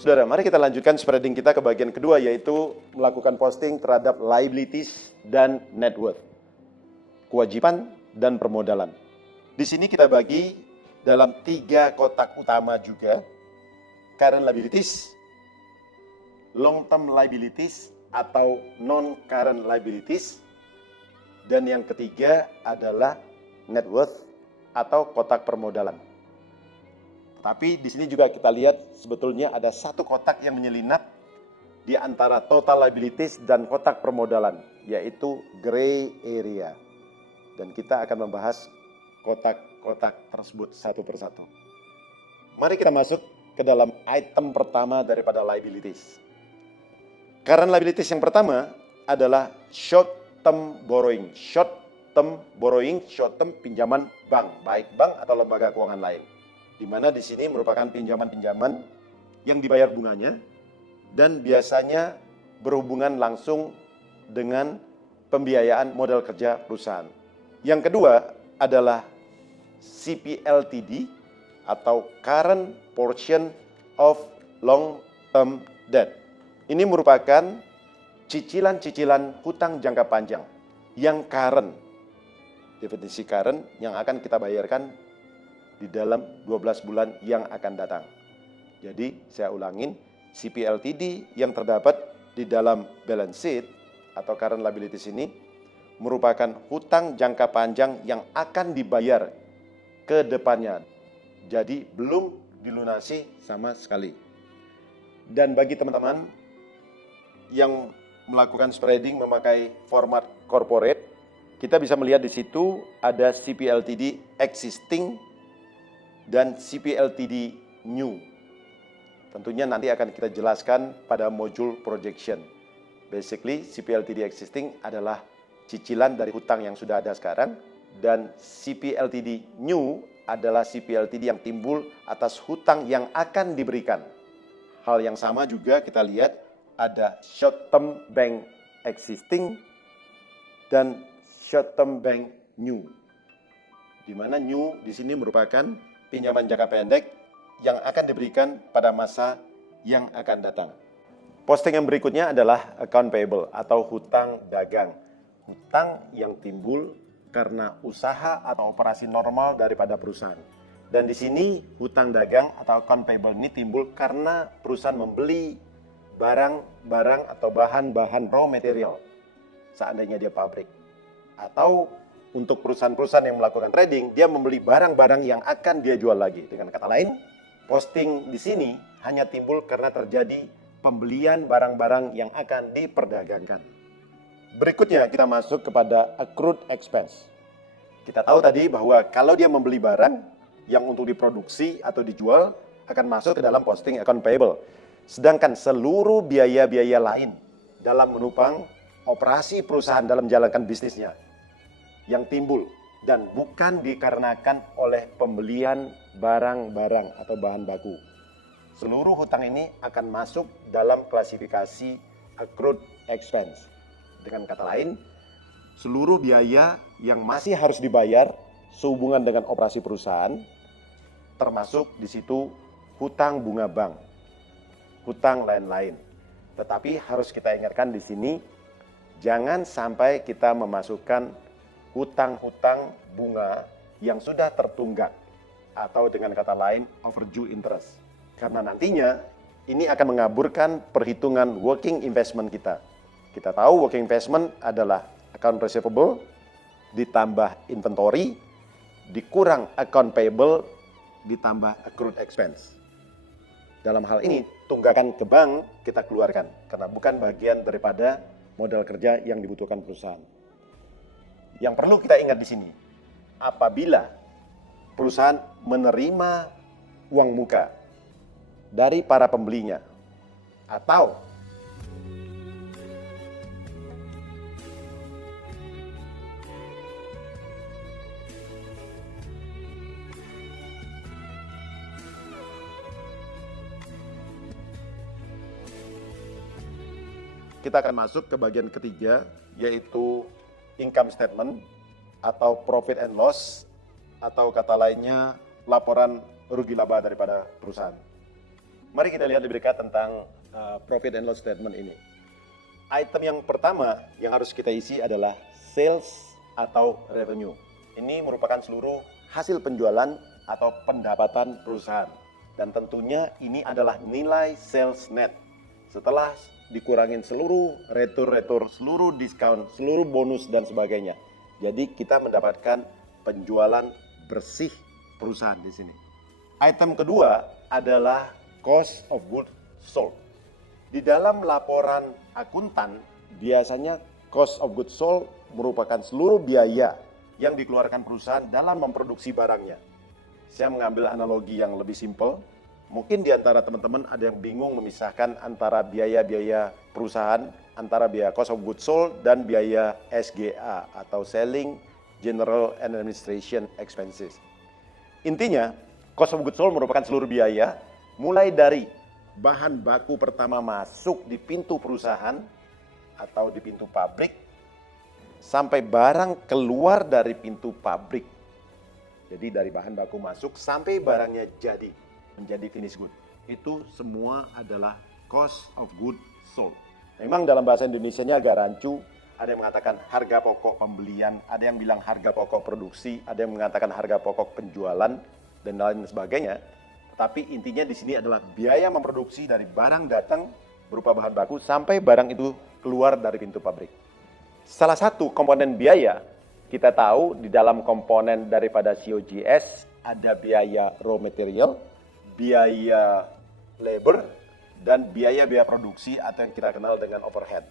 Saudara, mari kita lanjutkan spreading kita ke bagian kedua, yaitu melakukan posting terhadap liabilities dan net worth, kewajiban dan permodalan. Di sini kita bagi dalam 3 kotak utama juga, current liabilities, long term liabilities atau non-current liabilities, dan yang ketiga adalah net worth atau kotak permodalan. Tapi di sini juga kita lihat sebetulnya ada satu kotak yang menyelinap di antara total liabilities dan kotak permodalan, yaitu gray area. Dan kita akan membahas kotak-kotak tersebut satu persatu. Mari kita masuk ke dalam item pertama daripada liabilities. Current liabilities yang pertama adalah short term borrowing. Short term borrowing, short term pinjaman bank, baik bank atau lembaga keuangan lain. Di mana di sini merupakan pinjaman-pinjaman yang dibayar bunganya dan biasanya berhubungan langsung dengan pembiayaan modal kerja perusahaan. Yang kedua adalah CPLTD atau current portion of long term debt. Ini merupakan cicilan-cicilan hutang jangka panjang yang current. Definisi current yang akan kita bayarkan di dalam 12 bulan yang akan datang. Jadi saya ulangin, CPLTD yang terdapat di dalam balance sheet atau current liabilities ini merupakan hutang jangka panjang yang akan dibayar ke depannya. Jadi belum dilunasi sama sekali. Dan bagi teman-teman yang melakukan spreading memakai format corporate, kita bisa melihat di situ ada CPLTD existing dan CPLTD new. Tentunya nanti akan kita jelaskan pada modul projection. Basically, CPLTD existing adalah cicilan dari hutang yang sudah ada sekarang, dan CPLTD new adalah CPLTD yang timbul atas hutang yang akan diberikan. Hal yang sama juga kita lihat ada short term bank existing dan short term bank new. Di mana new di sini merupakan pinjaman jangka pendek yang akan diberikan pada masa yang akan datang. Posting yang berikutnya adalah account payable atau hutang dagang. Hutang yang timbul karena usaha atau operasi normal daripada perusahaan. Dan di sini hutang dagang atau account payable ini timbul karena perusahaan membeli barang-barang atau bahan-bahan raw material seandainya dia pabrik. Atau untuk perusahaan-perusahaan yang melakukan trading, dia membeli barang-barang yang akan dia jual lagi. Dengan kata lain, posting di sini hanya timbul karena terjadi pembelian barang-barang yang akan diperdagangkan. Berikutnya kita masuk kepada accrued expense. Kita tahu tadi bahwa kalau dia membeli barang yang untuk diproduksi atau dijual akan masuk ke dalam posting account payable. Sedangkan seluruh biaya-biaya lain dalam menopang operasi perusahaan dalam menjalankan bisnisnya yang timbul dan bukan dikarenakan oleh pembelian barang-barang atau bahan baku. Seluruh hutang ini akan masuk dalam klasifikasi accrued expense. Dengan kata lain, seluruh biaya yang masih harus dibayar sehubungan dengan operasi perusahaan, termasuk di situ hutang bunga bank, hutang lain-lain. Tetapi harus kita ingatkan di sini, jangan sampai kita memasukkan hutang-hutang bunga yang sudah tertunggak atau dengan kata lain overdue interest. Karena nantinya ini akan mengaburkan perhitungan working investment kita. Kita tahu working investment adalah account receivable ditambah inventory dikurang account payable ditambah accrued expense. Dalam hal ini tunggakan ke bank kita keluarkan karena bukan bagian daripada modal kerja yang dibutuhkan perusahaan. Yang perlu kita ingat di sini, apabila perusahaan menerima uang muka dari para pembelinya atau kita akan masuk ke bagian ketiga, yaitu income statement atau profit and loss, atau kata lainnya laporan rugi laba daripada perusahaan. Mari kita lihat lebih dekat tentang profit and loss statement ini. Item yang pertama yang harus kita isi adalah sales atau revenue. Ini merupakan seluruh hasil penjualan atau pendapatan perusahaan. Dan tentunya ini adalah nilai sales net. Setelah dikurangin seluruh retur-retur, seluruh diskon, seluruh bonus dan sebagainya. Jadi kita mendapatkan penjualan bersih perusahaan di sini. Item kedua adalah cost of goods sold. Di dalam laporan akuntan, biasanya cost of goods sold merupakan seluruh biaya yang dikeluarkan perusahaan dalam memproduksi barangnya. Saya mengambil analogi yang lebih simpel. Mungkin di antara teman-teman ada yang bingung memisahkan antara biaya-biaya perusahaan, antara biaya cost of goods sold dan biaya SGA atau Selling, General and Administration Expenses. Intinya, cost of goods sold merupakan seluruh biaya, mulai dari bahan baku pertama masuk di pintu perusahaan atau di pintu pabrik, sampai barang keluar dari pintu pabrik. Jadi dari bahan baku masuk sampai barangnya jadi, menjadi finish good. Itu semua adalah cost of goods sold. Memang dalam bahasa Indonesianya agak rancu, ada yang mengatakan harga pokok pembelian, ada yang bilang harga pokok produksi, ada yang mengatakan harga pokok penjualan, dan lain sebagainya. Tapi intinya di sini adalah biaya memproduksi dari barang datang berupa bahan baku sampai barang itu keluar dari pintu pabrik. Salah satu komponen biaya, kita tahu di dalam komponen daripada COGS ada biaya raw material, biaya labor, dan biaya-biaya produksi atau yang kita kenal dengan overhead.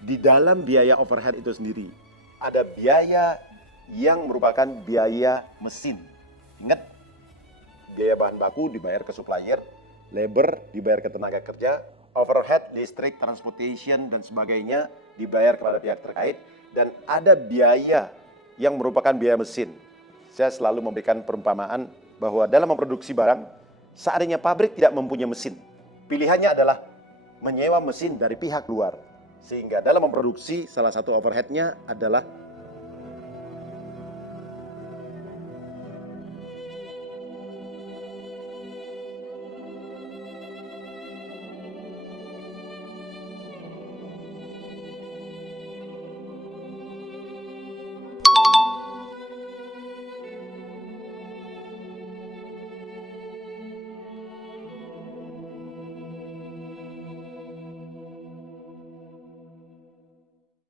Di dalam biaya overhead itu sendiri, ada biaya yang merupakan biaya mesin. Ingat, biaya bahan baku dibayar ke supplier, labor dibayar ke tenaga kerja, overhead, listrik, transportation, dan sebagainya dibayar kepada pihak terkait, dan ada biaya yang merupakan biaya mesin. Saya selalu memberikan perumpamaan bahwa dalam memproduksi barang, seandainya pabrik tidak mempunyai mesin, pilihannya adalah menyewa mesin dari pihak luar. Sehingga dalam memproduksi, salah satu overheadnya adalah